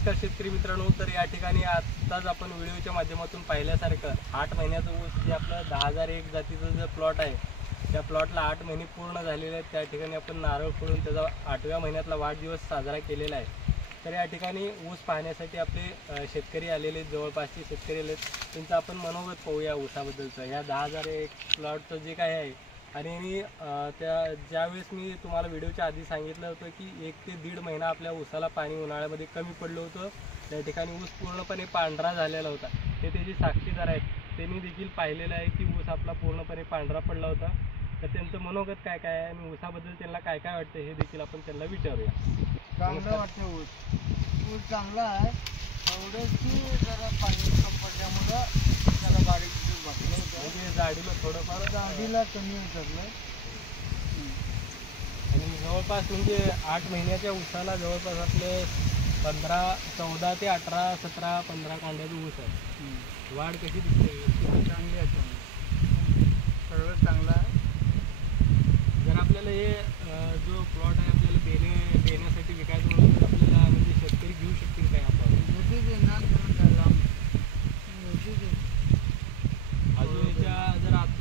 नमस्कार शेतकरी मित्रांनो, तर या ठिकाणी आताच आपण व्हिडिओच्या माध्यमातून पाहिल्यासारखं 8 महिन्याचं ऊस जे आपलं 10,001 जातीचं जो प्लॉट आहे, त्या प्लॉटला 8 महिने पूर्ण झालेले आहेत। त्या ठिकाणी आपण नारळ फोडून त्याचा 8व्या महिन्यातला वाढदिवस साजरा केलेला आहे। तर या ठिकाणी ऊस पाहण्यासाठी आपले शेतकरी आलेले, जवळपासचे शेतकरी आले, त्यांचं आपण मनोगत पाहूया ऊसाबद्दलचं। या 10,001 प्लॉटचं जे काय आहे आणि मी ज्यावेळेस मी तुम्हाला व्हिडिओच्या आधी सांगितलं होतं की 1 ते 1.5 महिना आपल्या ऊसाला पाणी उन्हाळ्यामध्ये कमी पडलं होतं। त्या ठिकाणी ऊस पूर्णपणे पांढरा झालेला होता, ते त्याची साक्षीदार आहेत। त्यांनी देखील पाहिलेलं आहे की ऊस आपला पूर्णपणे पांढरा पडला होता। तर त्यांचं मनोगत काय काय आहे आणि ऊसाबद्दल त्यांना काय काय वाटतं हे देखील आपण त्यांना विचारूया। चांगलं वाटतं ऊस चांगला आहे। एवढंच की जरा पाणी कमी पडल्यामुळं त्याला बारीक बसलं होतं, म्हणजे जाडीला थोडंफार जाडीला कमी उतरलं। आणि जवळपास म्हणजे 8 महिन्याच्या ऊसाला जवळपास आपले 14 ते 18, 17, 15 कांड्याचं ऊस आहे। वाढ कशी दिसते? चांगली आहे, सगळं चांगलं आहे। जर आपल्याला हे जो प्लॉट आहे आपल्याला देण्यासाठी विकायचं म्हणून तर आपल्याला म्हणजे शेतकरी घेऊ शकतील काय आपण?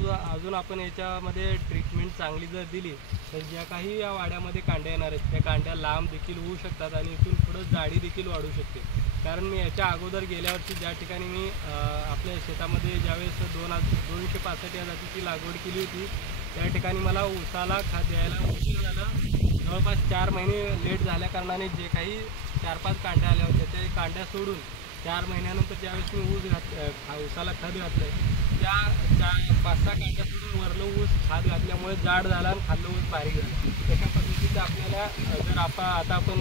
अजून आपण याच्यामध्ये ट्रीटमेंट चांगली जर दिली तर ज्या काही या वाड्यामध्ये कांड्या येणार आहेत त्या कांड्या लांब देखील होऊ शकतात आणि इथून पुढं जाडी देखील वाढू शकते। कारण मी याच्या अगोदर गेल्या वर्षी ज्या ठिकाणी मी आपल्या शेतामध्ये ज्यावेळेस 265 या जातीची लागवड केली होती, त्या ठिकाणी मला ऊसाला खाद द्यायला उशीर झाला। जवळपास 4 महिने लेट झाल्या कारणाने जे काही 4-5 कांड्या आल्या होत्या त्या कांड्या सोडून 4 महिन्यानंतर ज्यावेळेस मी ऊसाला खत घातलं, त्या 5-6 कांड्या सोडून वरलं ऊस खाद घातल्यामुळे जाड झाला आणि खाल्लं ऊस बारीक झालं। तशा पद्धतीचं आपल्याला जर आता आपण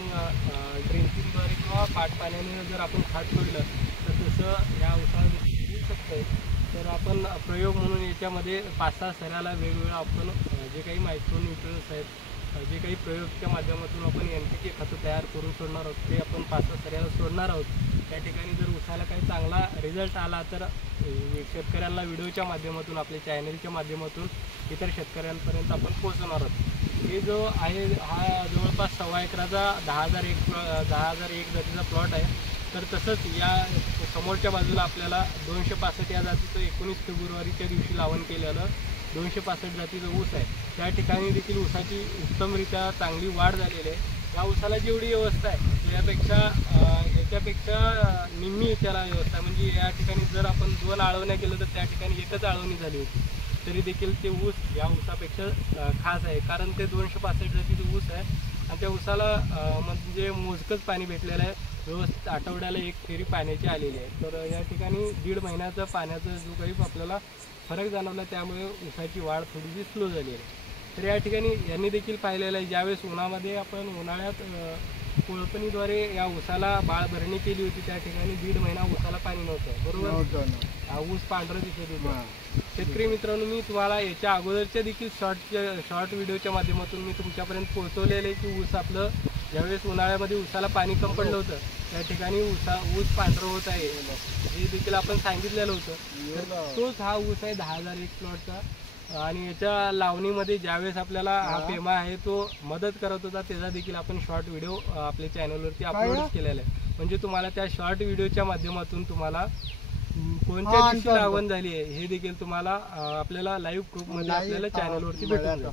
ड्रिंकिंगद्वारे किंवा पाटपाण्याने जर आपण खाद सोडलं तर तसं या ऊसाला देखील होऊ शकतं। तर आपण प्रयोग म्हणून याच्यामध्ये 5-6 सऱ्याला वेगवेगळं आपण जे काही मायक्रोन्यूट्रियन्स आहेत, जे काही प्रयोगच्या माध्यमातून आपण NPK खतं तयार करून सोडणार आहोत, ते आपण 5-6 सऱ्याला सोडणार आहोत। त्या ठिकाणी जर ऊसाला काही चांगला रिझल्ट आला तर शेतकऱ्यांना व्हिडिओच्या माध्यमातून, आपल्या चॅनलच्या माध्यमातून इतर शेतकऱ्यांपर्यंत आपण पोहोचवणार आहोत। हे जो आहे हा जवळपास 1.25 एकराचा 10,001 जातीचा प्लॉट आहे। तर तसंच या समोरच्या बाजूला आपल्याला 265 या जातीचं 19 फेब्रुवारीच्या दिवशी लावण केलेलं 265 जातीचं ऊस आहे। त्या ठिकाणी देखील ऊसाची उत्तमरित्या चांगली वाढ झालेली आहे। या ऊसाला जेवढी व्यवस्था आहे याच्यापेक्षा निम्मी त्याला व्यवस्था, म्हणजे या ठिकाणी जर आपण 2 आळवण्या केलं तर त्या ठिकाणी 1च आळवणी झाली होती, तरी देखील ते ऊस या ऊसापेक्षा खास आहे। कारण ते 265 जातीचं ऊस आहे आणि त्या ऊसाला म्हणजे मोजकंच पाणी भेटलेलं आहे, व्यवस्थित आठवड्याला 1 फेरी पाण्याची आलेली आहे। तर या ठिकाणी 1.5 महिन्याचा पाण्याचा जो काही आपल्याला फरक जाणवला, त्यामुळे ऊसाची वाढ थोडीशी स्लो झाली आहे। तर या ठिकाणी यांनी देखील पाहिलेलं आहे, ज्यावेळेस उन्हाळ्यात कोळपणीद्वारे या ऊसाला बाळ भरणी केली होती, त्या ठिकाणी 1.5 महिना ऊसाला पाणी नव्हतं, बरोबर? ऊस पांढरा दिसत होता। शेतकरी मित्रांनो, मी तुम्हाला याच्या अगोदरच्या देखील शॉर्ट व्हिडिओच्या माध्यमातून मी तुमच्यापर्यंत पोहोचवलेलं आहे की ऊस आपलं ज्यावेळेस उन्हाळ्यामध्ये ऊसाला पाणी कमी पडलं होतं त्या ठिकाणी ऊस पांढरं होत आहे, हे देखील आपण सांगितलेलं होतं। तोच हा ऊस आहे 10,001 प्लॉटचा। आणि याच्या लावणीमध्ये ज्यावेळेस आपल्याला हा पेमा आहे तो मदत करत होता, त्याचा देखील आपण शॉर्ट व्हिडिओ आपल्या चॅनलवरती अपलोड केलेला आहे। म्हणजे तुम्हाला त्या शॉर्ट व्हिडिओच्या माध्यमातून तुम्हाला कोणत्या दिवशी लावण झाली आहे हे देखील तुम्हाला आपल्याला लाईव्ह प्रूफमध्ये आपल्याला चॅनलवरती भेटून जाईल।